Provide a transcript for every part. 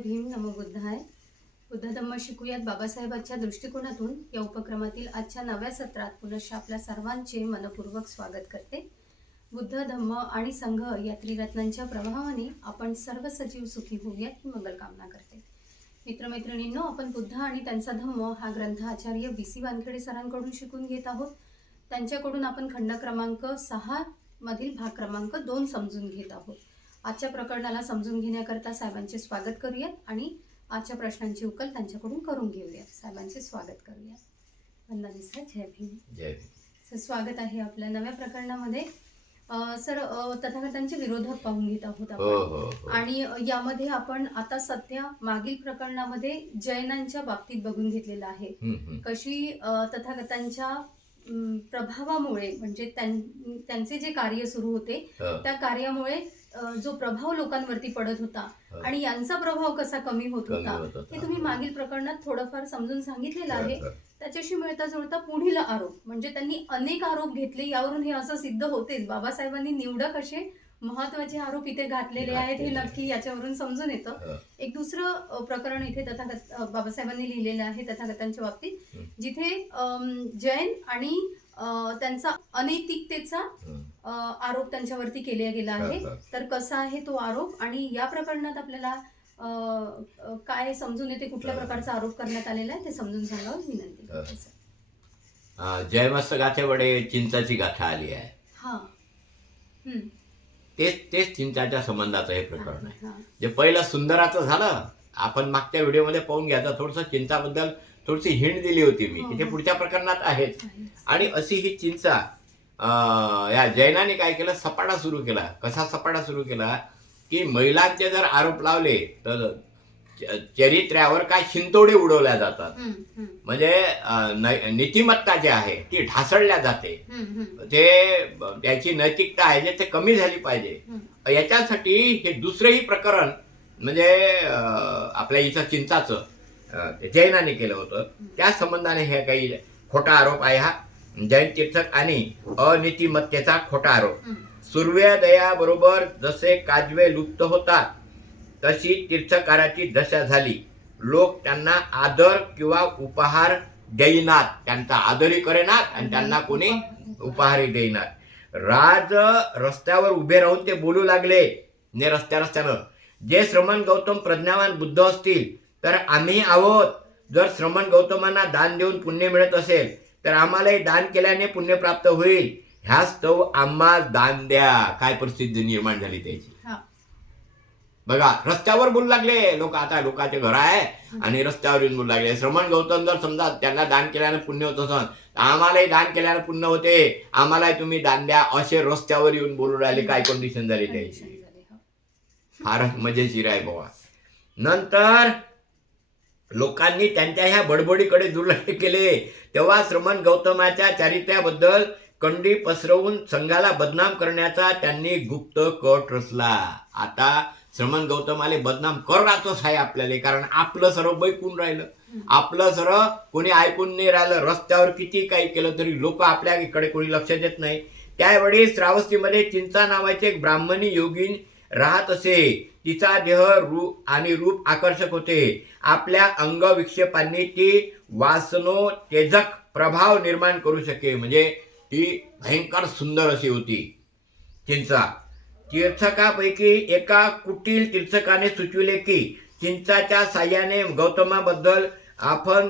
भीम नमो बुद्धाय. बुद्ध धम्म शिकूयात बाबासाहेबांच्या दृष्टिकोनातून या उपक्रमातील आजच्या नव्या सत्रात पुनश्च आपल्या सर्वांचे मनपूर्वक स्वागत करते. बुद्ध धम्म आणि संघ या त्रिरत्नांच्या प्रभावाने आपण सर्व सजीव सुखी होऊयात ही मंगल कामना करते. मित्रमैत्रिणींनो, आपण बुद्ध आणि त्यांचा धम्म हा ग्रंथ आचार्य BC वानखेडे सरांकडून शिकून घेत आहोत. त्यांच्याकडून आपण खंड क्रमांक 6 मधील भाग क्रमांक 2 समजून घेत आहोत. आजच्या प्रकरणाला समजून घेण्याकरता साहेबांचे स्वागत करूयात आणि आजच्या प्रश्नांची उकल त्यांच्याकडून करून घेऊयात. साहेबांचे स्वागत करूयात. वंदना सर, जय भीम. जय भीम. सर, स्वागत आहे आपल्या नव्या प्रकरणामध्ये. सर, तथागतांचे विरोधक पाहून घेत आहोत आपण. आणि यामध्ये आपण आता सध्या मागील प्रकरणामध्ये जैनांच्या बाबतीत बघून घेतलेलं आहे. कशी तथागतांच्या प्रभावामुळे म्हणजे त्यांचे जे कार्य सुरू होते त्या कार्यामुळे जो प्रभाव लोकांवरती पडत होता आणि यांचा प्रभाव कसा कमी होत होता हे तुम्ही मागील प्रकरणात थोडंफार समजून सांगितलेलं आहे. त्याच्याशी मिळता जुळता पुढील आरोप म्हणजे त्यांनी अनेक आरोप घेतले. यावरून हे असं सिद्ध होतेच बाबासाहेबांनी निवडक असे महत्वाचे आरोप इथे घातलेले आहेत हे नक्की याच्यावरून समजून येतं. एक दुसरं प्रकरण इथे बाबासाहेबांनी लिहिलेलं आहे तथागतांच्या बाबतीत, जिथे जैन आणि त्यांचा अनैतिकतेचा आरोप त्यांच्यावरती केला गेला आहे. तर कसा आहे तो आरोप आणि या प्रकरणात आपल्याला काय समजून येते, कुठल्या प्रकारचा आरोप करण्यात आलेला आहे ते समजून सांगावं विनंती करते. जयमस्त गाथेवडे चिंचाची गाथा आली आहे. हा, तेच चिंचाच्या संबंधाचं हे प्रकरण आहे. जे पहिलं सुंदराचं झालं, आपण मागच्या व्हिडिओमध्ये पाहून घ्यायचं. थोडंसं चिंचाबद्दल थोडीशी हिंट दिली होती मी, की ते पुढच्या प्रकरणात आहेत. आणि अशी ही चिंचा या जैनाने काय केलं, सपाटा सुरू केला. कसा सपाटा सुरू केला की महिलांचे जर आरोप लावले तर चरित्र्यावर काय शिंतोडे उडवल्या जातात. म्हणजे नीतिमत्ता जी आहे ती ढासळल्या जाते. ते त्याची नैतिकता आहे जे ते कमी झाली पाहिजे. याच्यासाठी हे दुसरंही प्रकरण म्हणजे आपल्या इथं चिंचाचं जैनाने केलं होतं. त्या संबंधाने हे काही खोटा आरोप आहे. हा जैन तीर्थक आणि अनितिमत्तेचा खोटा आरोप. सूर्योदयाबरोबर जसे काजवे लुप्त होतात तशी तीर्थकाराची दशा झाली. लोक त्यांना आदर किंवा उपहार देईनात. त्यांचा आदरही करेनात आणि त्यांना कोणी उपहारही देईनात. राज रस्त्यावर उभे राहून ते बोलू लागले. रस्त्यानं जे श्रमण गौतम प्रज्ञावान बुद्ध असतील तर आम्ही आहोत. जर श्रमण गौतमांना दान देऊन पुण्य मिळत असेल तर आम्हालाही दान केल्याने पुण्य प्राप्त होईल. ह्याच तो आम्हाला दान द्या. काय परिस्थिती निर्माण झाली त्याची बघा. रस्त्यावर बोलू लागले लोक. आता लोकांचे घर आहे आणि रस्त्यावर येऊन बोलू लागले. श्रमण गौतम जर समजा त्यांना दान केल्याने पुण्य होत असेल तर आम्हालाही दान केल्याने पुण्य होते, आम्हालाही तुम्ही दान द्या, असे रस्त्यावर येऊन बोलू राहिले. काय कंडिशन झाली त्याची, फारच मजेशीर आहे बाबा. नंतर लोकांनी त्यांच्या ह्या बडबडीकडे दुर्लक्ष केले. तेव्हा श्रमण गौतमाच्या चारित्र्याबद्दल कंडी पसरवून संघाला बदनाम करण्याचा त्यांनी गुप्त कट रचला. आता श्रमण गौतमाले बदनाम करायचंच आहे आपल्याला, कारण आपलं सर्व बैकून राहिलं, आपलं सर्व कोणी ऐकून नाही राहिलं. रस्त्यावर किती काही केलं तरी लोक आपल्याकडे कोणी लक्ष देत नाही. त्यावेळी श्रावस्तीमध्ये चिंचा नावाचे एक ब्राह्मणी योगीन राहत असे. तिचा देह आणि रूप आकर्षक होते. आपल्या अंगविक्षेपांनी ती वासनोत्तेजक प्रभाव निर्माण करू शके. म्हणजे ती भयंकर सुंदर अशी होती चिंचा. तीर्थकापैकी एका कुटील तीर्थकाने सुचविले की चिंचाच्या साह्याने गौतमाबद्दल आपण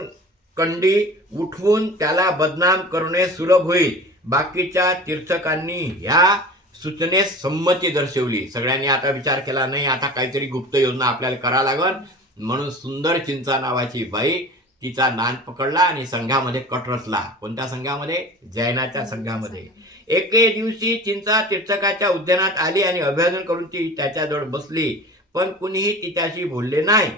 कंडी उठवून त्याला बदनाम करणे सुलभ होईल. बाकीच्या तीर्थकांनी ह्या सूचनेस संमती दर्शवली. सगळ्यांनी आता विचार केला, नाही आता काहीतरी गुप्त योजना आपल्याला करा लागल. म्हणून सुंदर चिंचा नावाची बाई तिचा नाद पकडला आणि संघामध्ये कट रचला. कोणत्या संघामध्ये? जैनाच्या संघामध्ये. एके दिवशी चिंचा तीर्थकाच्या उद्यानात आली आणि अभिवादन करून ती त्याच्याजवळ बसली, पण कुणीही तिच्याशी बोलले नाही.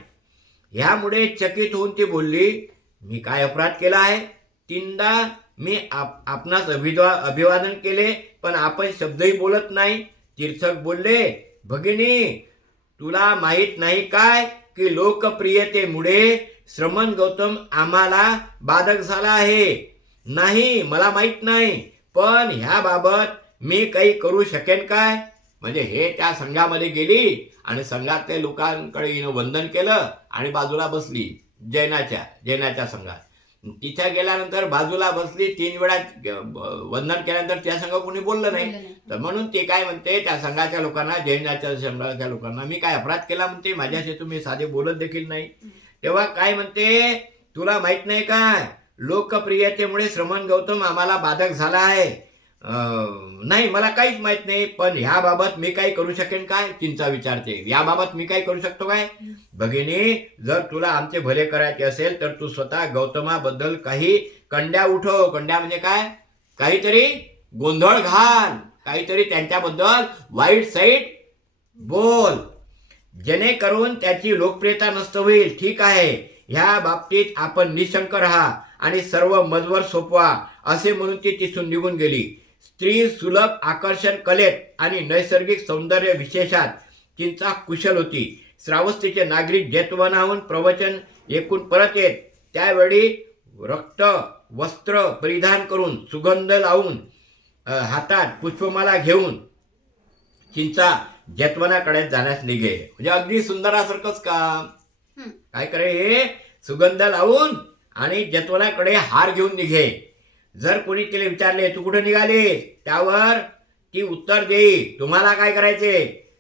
ह्यामुळे चकित होऊन ती बोलली, मी काय अपराध केला आहे? 3दा मी आपणास अभिवादन केले पण आपण शब्दही बोलत नाही. तीर्थक बोलले, भगिनी तुला माहीत नाही काय की लोकप्रियतेमुळे श्रमण गौतम आम्हाला बाधक झाला आहे? नाही, मला माहीत नाही, पण ह्याबाबत मी काही करू शकेन काय? म्हणजे हे त्या संघामध्ये गेली आणि संघातल्या लोकांकडे हिनं वंदन केलं आणि बाजूला बसली जैनाच्या संघात. तिथे गेल्यानंतर बाजूला बसली, 3 वेळा वंदन केल्यानंतर त्या संघ कोणी बोललं नाही. तर म्हणून ते काय म्हणते त्या संघाच्या लोकांना, जैनाच्या संघाच्या लोकांना, मी काय अपराध केला म्हणते, माझ्याशी तुम्ही साधे बोलत देखील नाही. तेव्हा काय म्हणते, तुला माहित नाही काय, लोकप्रियतेमुळे श्रमण गौतम आम्हाला बाधक झाला आहे. नाही, मला काहीच माहित नाही, पण ह्याबाबत मी काही करू शकेन काय? चिंचा विचारते, याबाबत मी काही करू शकतो काय? भगिनी, जर तुला आमचे भले करायचे असेल तर तू स्वतः गौतमाबद्दल काही कंड्या उठव. कंड्या म्हणजे काय? काहीतरी गोंधळ घाल, काहीतरी त्यांच्याबद्दल वाईट साईड बोल, जेणेकरून त्याची लोकप्रियता नष्ट होईल. ठीक आहे, ह्या बाबतीत आपण निशंक राहा आणि सर्व मजवर सोपवा, असे म्हणून ती तिथून निघून गेली. स्त्री सुलभ आकर्षण कलेत आणि नैसर्गिक सौंदर्य विशेषात चिंचा कुशल होती. श्रावस्तीचे नागरिक जेतवनाहून प्रवचन ऐकून परत येत त्यावेळी रक्त वस्त्र परिधान करून, सुगंध लावून, हातात पुष्पमाला घेऊन चिंचा जेतवनाकडे जाण्यास निघे. म्हणजे अगदी सुंदरासारखंच काम. काय करे, हे सुगंध लावून आणि जेतवनाकडे हार घेऊन निघे. जर कोणी तिला विचारले तू कुठे निघाले, त्यावर ती उत्तर देई, तुम्हाला काय करायचे?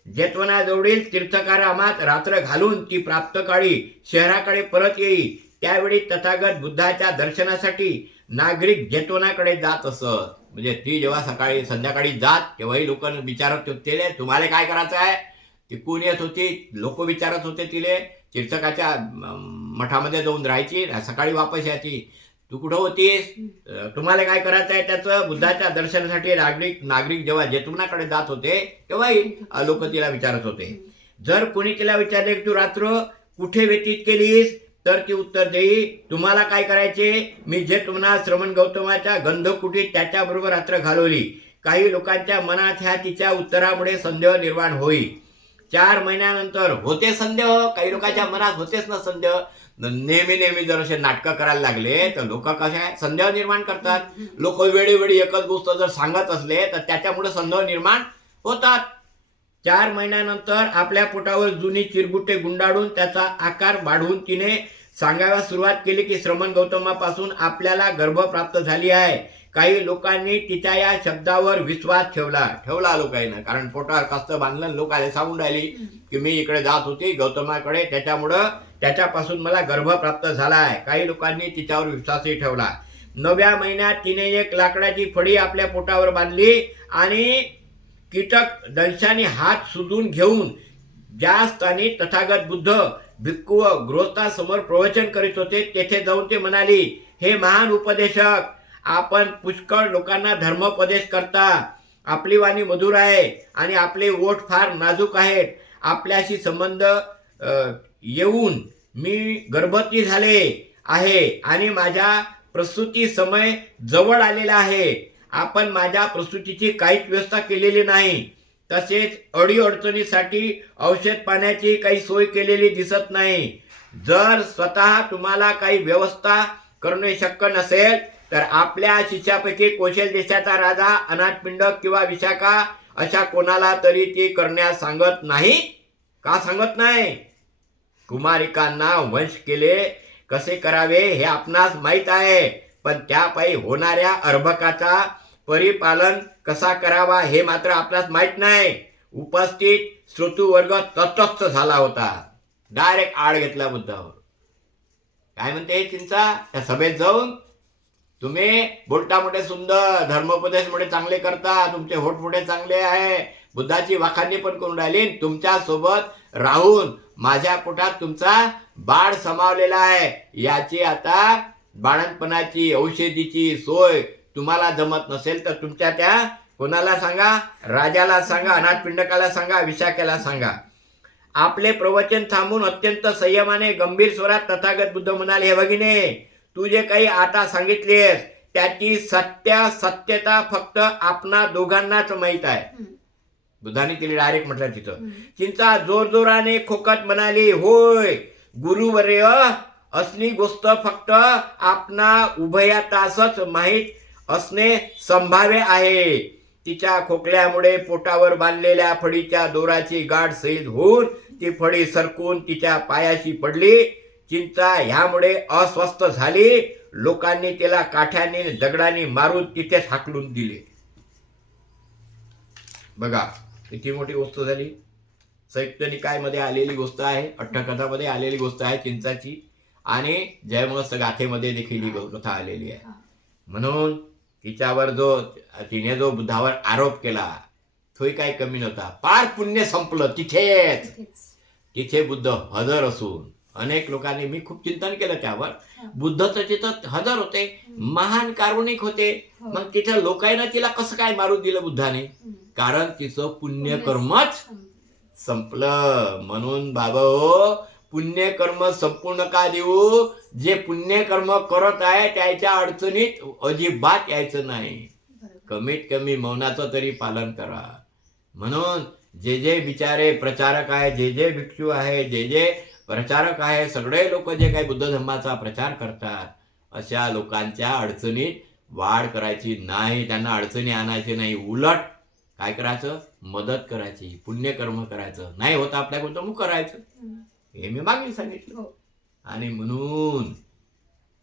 जेतवनाजवळील तीर्थारामात रात्र घालून ती प्राप्त काळी शहराकडे परत येई. त्यावेळी तथागत बुद्धाच्या दर्शनासाठी नागरिक जेतवनाकडे जात असत. म्हणजे ती जेव्हा सकाळी संध्याकाळी जात तेव्हाही लोक विचारत होते, तुम्हाला काय करायचं आहे? ती कोण येत होती, लोक विचारत होते तिले. तीर्थकाच्या मठामध्ये जाऊन राहायची, सकाळी वापस यायची. तू कुठं होतीस, तुम्हाला काय करायचं आहे? त्याचं बुद्धाच्या दर्शनासाठी नागरिक जेव्हा जेतवनाकडे जात होते तेव्हाही लोक तिला विचारत होते. जर कोणी तिला विचारले की तू रात्र कुठे व्यतीत केलीस, तर ती उत्तर देई, तुम्हाला काय करायचे? मी जेतवना श्रमण गौतमाच्या गंधकुटीत त्याच्याबरोबर रात्र घालवली. काही लोकांच्या मनात ह्या तिच्या उत्तरामुळे संदेह निर्माण होई. 4 महिन्यानंतर होते संदेह, काही लोकांच्या मनात होतेच ना संदेह. नेहमी जर असे नाटकं करायला लागले तर लोक कसे संदेह निर्माण करतात. लोक वेळोवेळी एकच गोष्ट जर सांगत असले तर त्याच्यामुळे संदेह निर्माण होतात. 4 महिन्यानंतर आपल्या पोटावर जुनी चिरगुटे गुंडाळून त्याचा आकार वाढवून तिने सांगायला सुरुवात केली की श्रमण गौतमापासून आपल्याला गर्भ प्राप्त झाली आहे. काही लोकांनी तिच्या या शब्दावर विश्वास ठेवला लोकांना, कारण पोटावर कस्त बांधलं, लोकांना सांगून राहिली की मी इकडे जात होती गौतमाकडे, त्याच्यामुळं त्याच्यापासून मला गर्भ प्राप्त झाला आहे. काही लोकांनी तिच्यावर विश्वासही ठेवला. 9व्या महिन्यात तिने एक लाकडाची फळी आपल्या पोटावर बांधली आणि कीटक दंशाने हात सुजून घेऊन ज्या स्थानी तथागत बुद्ध भिक्खू व गृहस्थासमोर प्रवचन करीत होते तेथे जाऊन ते म्हणाली, हे महान उपदेशक, आपण पुष्कळ लोकांना धर्मोपदेश करता. आपली वाणी मधुर आहे आणि आपले ओठ फार नाजूक आहेत. आपल्याशी संबंध येऊन मी गर्भवती झाले आहे आणि माझ्या प्रसूती समय जवळ आलेला आहे. आपण माझ्या प्रसूतीची काहीच व्यवस्था केलेली नाही. तसेच अडीअडचणीसाठी औषध पाण्याची काही सोय केलेली दिसत नाही. जर स्वतः तुम्हाला काही व्यवस्था करणे शक्य नसेल तर आपल्या शिष्यापैकी कौशल देशाचा राजा, अनाथपिंडक किंवा विशाखा अशा कोणाला तरी ते करण्यास सांगत नाही का? सांगत नाही. कुमारिकांना वंश केले कसे करावे हे आपणास माहीत आहे, पण त्यापायी होणाऱ्या अर्भकाचा परिपालन कसा करावा हे मात्र आपल्यास माहीत नाही. उपस्थित श्रोतृवर्ग तटस्थ झाला होता. डायरेक्ट आड घेतला बुद्धावर. काय म्हणते चिंचा, त्या सभेत जाऊन तुम्ही बोलता मोठे सुंदर, धर्मोपदेश मोठे चांगले करता, तुमचे होठ मोठे चांगले आहे, बुद्धाची वाखाणणी पण करून राहिली. तुमच्या सोबत राहून माझ्या पोटात तुमचा बाळ समावलेला आहे. याची आता बाळणपणाची औषधीची सोय तुम्हाला जमत नसेल तर तुमच्या त्या कोणाला सांगा, राजाला सांगा, अनाथपिंडकाला सांगा, विशाखेला सांगा. आपले प्रवचन थांबून अत्यंत संयमाने गंभीर स्वरात तथागत बुद्ध म्हणाले, हे भगिनी, तू जे काही आता सांगितलेस त्याची सत्यता फक्त आपणा दोघांनाच माहीत आहे. बुद्धाने तिला डायरेक्ट म्हटलं तिथं. चिंचा जोरजोराने खोकत म्हणाली, होय गुरुवर्य, असली गोष्ट फक्त आपणा उभयातासच माहीत असणे संभाव्य आहे. तिच्या खोकल्यामुळे पोटावर बांधलेल्या फळीच्या दोराची गाठ सैल होऊन ती फळी सरकून तिच्या पायाशी पडली. चिंचा ह्यामुळे अस्वस्थ झाली. लोकांनी तिला काठ्याने दगडांनी मारून तिथेच हाकलून दिले. बघा किती मोठी गोष्ट झाली. संयुक्त निकायमध्ये आलेली गोष्ट आहे, अट्टकथामध्ये आलेली गोष्ट आहे चिंचाची, आणि जयमहस्त गाथेमध्ये देखील ही कथा आलेली आहे. म्हणून तिच्यावर तिने जो बुद्धावर आरोप केला तोही काही कमी नव्हता. पार पुण्य संपलं तिथेच. तिथे बुद्ध हजर असून अनेक लोकांनी, मी खूप चिंतन केलं त्यावर, बुद्ध तर तिथं हजर होते, महान कारुणिक होते, मग तिथं लोकांना तिला कसं काय मारून दिलं बुद्धाने? कारण तिचं पुण्यकर्मच संपलं. म्हणून बाबा हो, पुण्यकर्म संपूर्ण का देऊ? जे पुण्यकर्म करत आहे त्याच्या अडचणीत अजिबात यायचं नाही. कमीत कमी मौनाचं तरी पालन करा. म्हणून जे बिचारे प्रचारक आहे, जे भिक्षू आहे, जे प्रचारक आहे, सगळे लोक जे काही बुद्ध धर्माचा प्रचार करतात, अशा लोकांच्या अडचणीत वाढ करायची नाही, त्यांना अडचणी आणायची नाही. उलट काय करायचं? मदत करायची, पुण्यकर्म करायचं. नाही होत आपल्याकडून तर मग करायचं. हे मी मागे सांगितलं. आणि म्हणून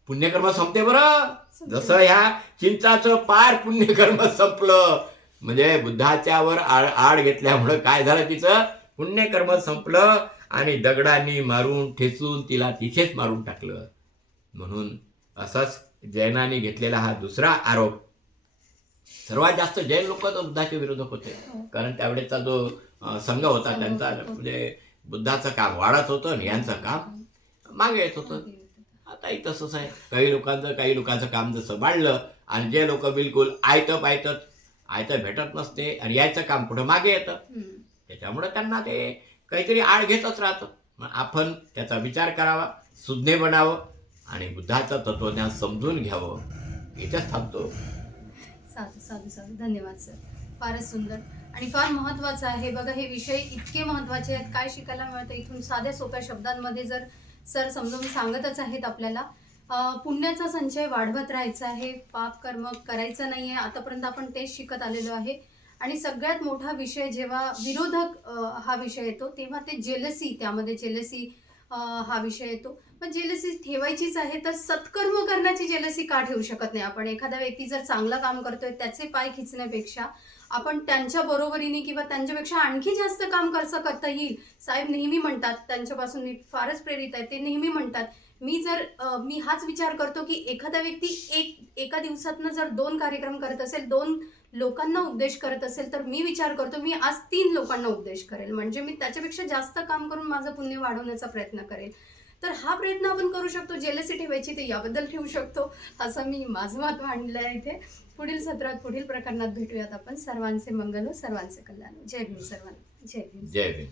पुण्यकर्म संपते बरं. जसं ह्या चिंचाचं पार पुण्यकर्म संपलं, म्हणजे बुद्धाच्या वर आड घेतल्यामुळं काय झालं? तिचं पुण्यकर्म संपलं आणि दगडांनी मारून ठेचून तिला तिथेच मारून टाकलं. म्हणून असाच जैनांनी घेतलेला हा दुसरा आरोप. सर्वात जास्त जैन लोक बुद्धाचे विरोधक होते, कारण त्यावेळेचा जो संघ होता त्यांचा, म्हणजे बुद्धाचं काम वाढत होतं आणि यांचं काम मागे येत होतं. आताही तसंच आहे. काही लोकांचं काम जसं वाढलं आणि जे लोक बिलकुल आयतं भेटत नसते आणि यायचं काम पुढं मागे येतं, त्याच्यामुळे त्यांना ते काहीतरी आड घेतच राहतं. मग आपण त्याचा विचार करावा, सुज्ञ बनावं आणि बुद्धाचं तत्वज्ञान समजून घ्यावं. इथेच थांबतो. साधू धन्यवाद सर. फारच सुंदर आणि फार महत्त्वाचं आहे. बघा, हे विषय इतके महत्त्वाचे आहेत. काय शिकायला मिळतं इथून? साध्या सोप्या शब्दांमध्ये जर सर समजून सांगतच आहेत आपल्याला, पुण्याचा संचय वाढवत राहायचा आहे, पाप कर्म करायचं नाहीये. आतापर्यंत आपण तेच शिकत आलेलो आहे. आणि सगळ्यात मोठा विषय जेव्हा विरोधक हा विषय येतो तेव्हा ते जेलसी, त्यामध्ये जेलसी हा विषय येतो. पण जेलसी ठेवायचीच आहे तर सत्कर्म करण्याची जेलसी का ठेवू शकत नाही आपण? एखादा व्यक्ती जर चांगलं काम करतोय त्याचे पाय खिचण्यापेक्षा आपण त्यांच्या बरोबरीने किंवा त्यांच्यापेक्षा आणखी जास्त काम कसं करता येईल. साहेब नेहमी म्हणतात, त्यांच्यापासून मी फारच प्रेरित आहे, ते नेहमी म्हणतात, मी हाच विचार करतो की एखादा व्यक्ती एका दिवसातनं जर 2 कार्यक्रम करत असेल, 2 लोकांना उपदेश करत असेल, तर मी विचार करतो मी आज 3 लोकांना उपदेश करेल, म्हणजे मी त्याच्यापेक्षा जास्त काम करून माझं पुण्य वाढवण्याचा प्रयत्न करेल. तर हा प्रयत्न आपण करू शकतो. जेलसी ठेवायची ते याबद्दल ठेवू शकतो, असं मी माझं मत मांडलं आहे इथे. पुढील सत्रात पुढील प्रकरणात भेटूयात आपण. सर्वांचे मंगल हो, सर्वांचे कल्याण. जय भीम सर्वांना. जय भीम. जय भीम.